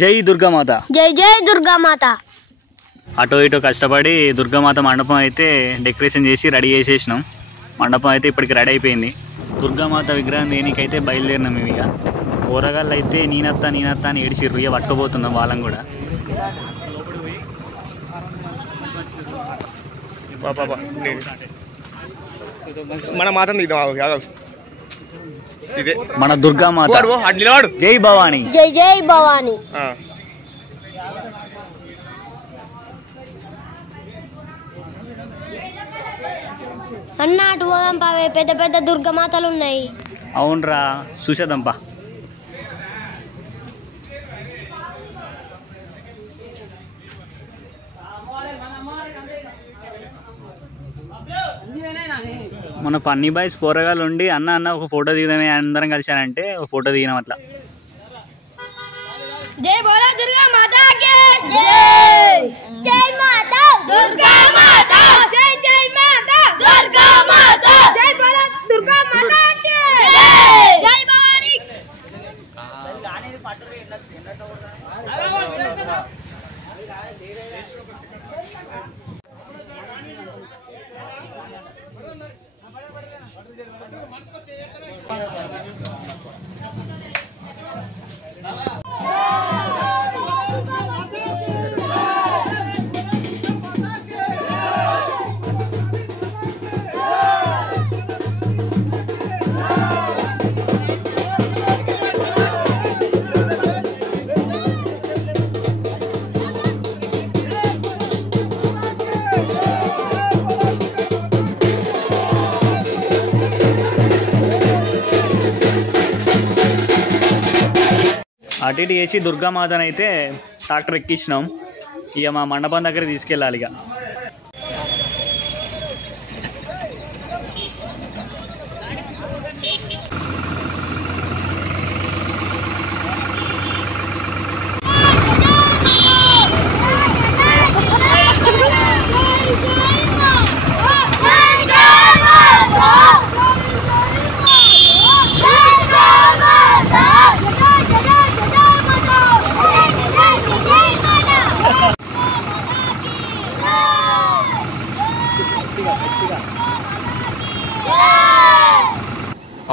జై దుర్గామాత, జై జై దుర్గామాత. అటో ఇటో కష్టపడి దుర్గామాత మండపం అయితే డెకరేషన్ చేసి రెడీ చేసేసినాం. మండపం అయితే ఇప్పటికి రెడీ అయిపోయింది. దుర్గామాత విగ్రహం దేనికైతే బయలుదేరినాం. మేము ఇక కూరగాయలు అయితే నేనత్తా అని ఏడిచిర్రు. ఇక పట్టుకోబోతున్నాం వాళ్ళం కూడా. మన మాత మన దుర్గామాత జై భవానీ, జై జై భవానీ. అన్న అటు పోదాంపా, పెద్ద పెద్ద దుర్గమాతలు ఉన్నాయి. అవునరా, చూసేద్దాంపా. మన పన్నీ బాయ్స్ పోరగాళ్ళు ఉండి అన్న ఒక ఫోటో దిగదామే అందరం కలిసానంటే ఒక ఫోటో దిగినాం అట్లా. జై బోలో దుర్గా మాతాకి జై. జై మాతా దుర్గా మాతా, జై జై మాతా దుర్గా మాతా, జై బోలో దుర్గా మాతాకి జై. జై భవానీ. అటు ఇటు చేసి దుర్గామాతను అయితే ట్రాక్టర్ ఎక్కించినాం. ఇక మా మండపం దగ్గర తీసుకెళ్ళాలి. ఇక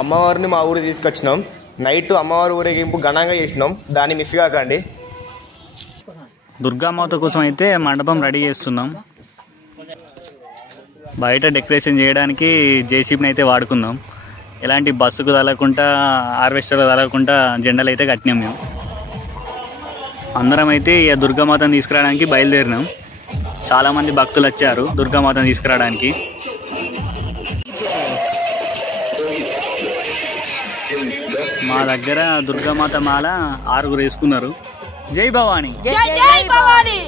అమ్మవారిని మా ఊరు తీసుకొచ్చినాం. నైట్ అమ్మవారి ఊరేగింపు ఘనంగా చేసినాం, దాన్ని మిస్ కాకండి. దుర్గామాత కోసం అయితే మండపం రెడీ చేస్తున్నాం. బయట డెకరేషన్ చేయడానికి జేసీబీని అయితే వాడుకున్నాం. ఎలాంటి బస్సుకు తగలకుండా హార్వెస్టర్కు తగలకుండా జెండాలు అయితే కట్టినాం. మేము అందరం అయితే ఇక దుర్గామాతను తీసుకురావడానికి బయలుదేరినాం. చాలామంది భక్తులు వచ్చారు దుర్గామాతను తీసుకురావడానికి. మా దగ్గర దుర్గామాత మాల 6 వేసుకున్నారు. జై భవానీ, జై జై భవానీ.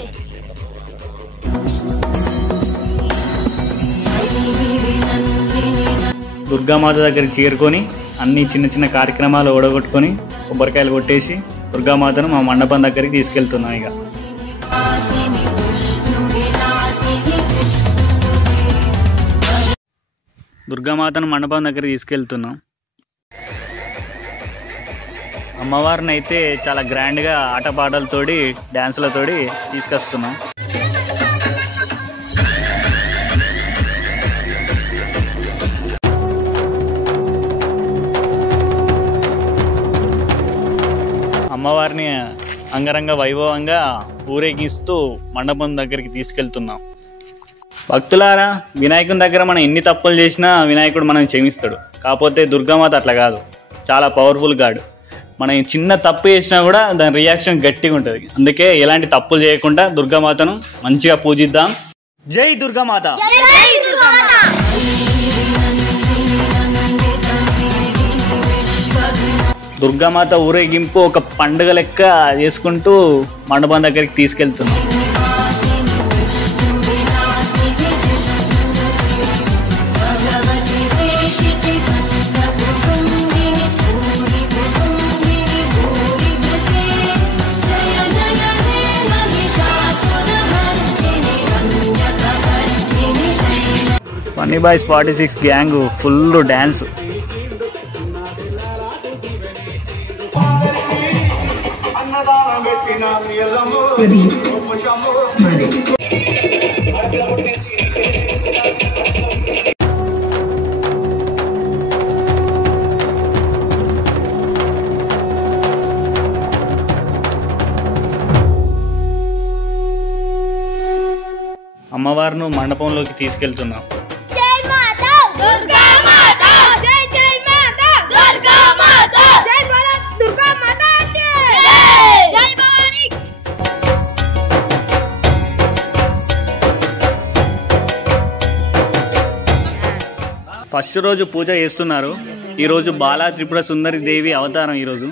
దుర్గామాత దగ్గరికి చేరుకొని అన్ని చిన్న చిన్న కార్యక్రమాలు ఓడగొట్టుకొని కొబ్బరికాయలు కొట్టేసి దుర్గామాతను మా మండపం దగ్గరికి తీసుకెళ్తున్నాం. ఇక దుర్గామాతను మండపం దగ్గర తీసుకెళ్తున్నాం. అమ్మవారిని అయితే చాలా గ్రాండ్గా ఆటపాటలతోటి డ్యాన్సులతోటి తీసుకొస్తున్నాం. అమ్మవారిని అంగరంగ వైభవంగా ఊరేగిస్తూ మండపం దగ్గరికి తీసుకెళ్తున్నాం. భక్తులారా, వినాయకుని దగ్గర మనం ఎన్ని తప్పులు చేసినా వినాయకుడు మనం క్షమిస్తాడు. కాకపోతే దుర్గామాత అట్లా కాదు, చాలా పవర్ఫుల్ గాడ్. మనం చిన్న తప్పు చేసినా కూడా దాని రియాక్షన్ గట్టిగా ఉంటుంది. అందుకే ఎలాంటి తప్పులు చేయకుండా దుర్గామాతను మంచిగా పూజిద్దాం. జై దుర్గామాత. దుర్గామాత ఊరేగింపు ఒక పండుగ లెక్క చేసుకుంటూ మండపం దగ్గరికి తీసుకెళ్తున్నాం. Funny boys 46 gang full dance. అన్నదానం పెట్టి అమ్మవారిని మండపంలోకి తీసుకెళ్తున్నాం. జై మాతా దుర్గా మాతా జై జై మాతా దుర్గా మాతా జై భారత్ దుర్గా మాతాకి జై జై భవాని. ఫస్ట్ రోజు పూజ చేస్తున్నారు. ఈరోజు బాలా త్రిపుర సుందరి దేవి అవతారం ఈరోజు.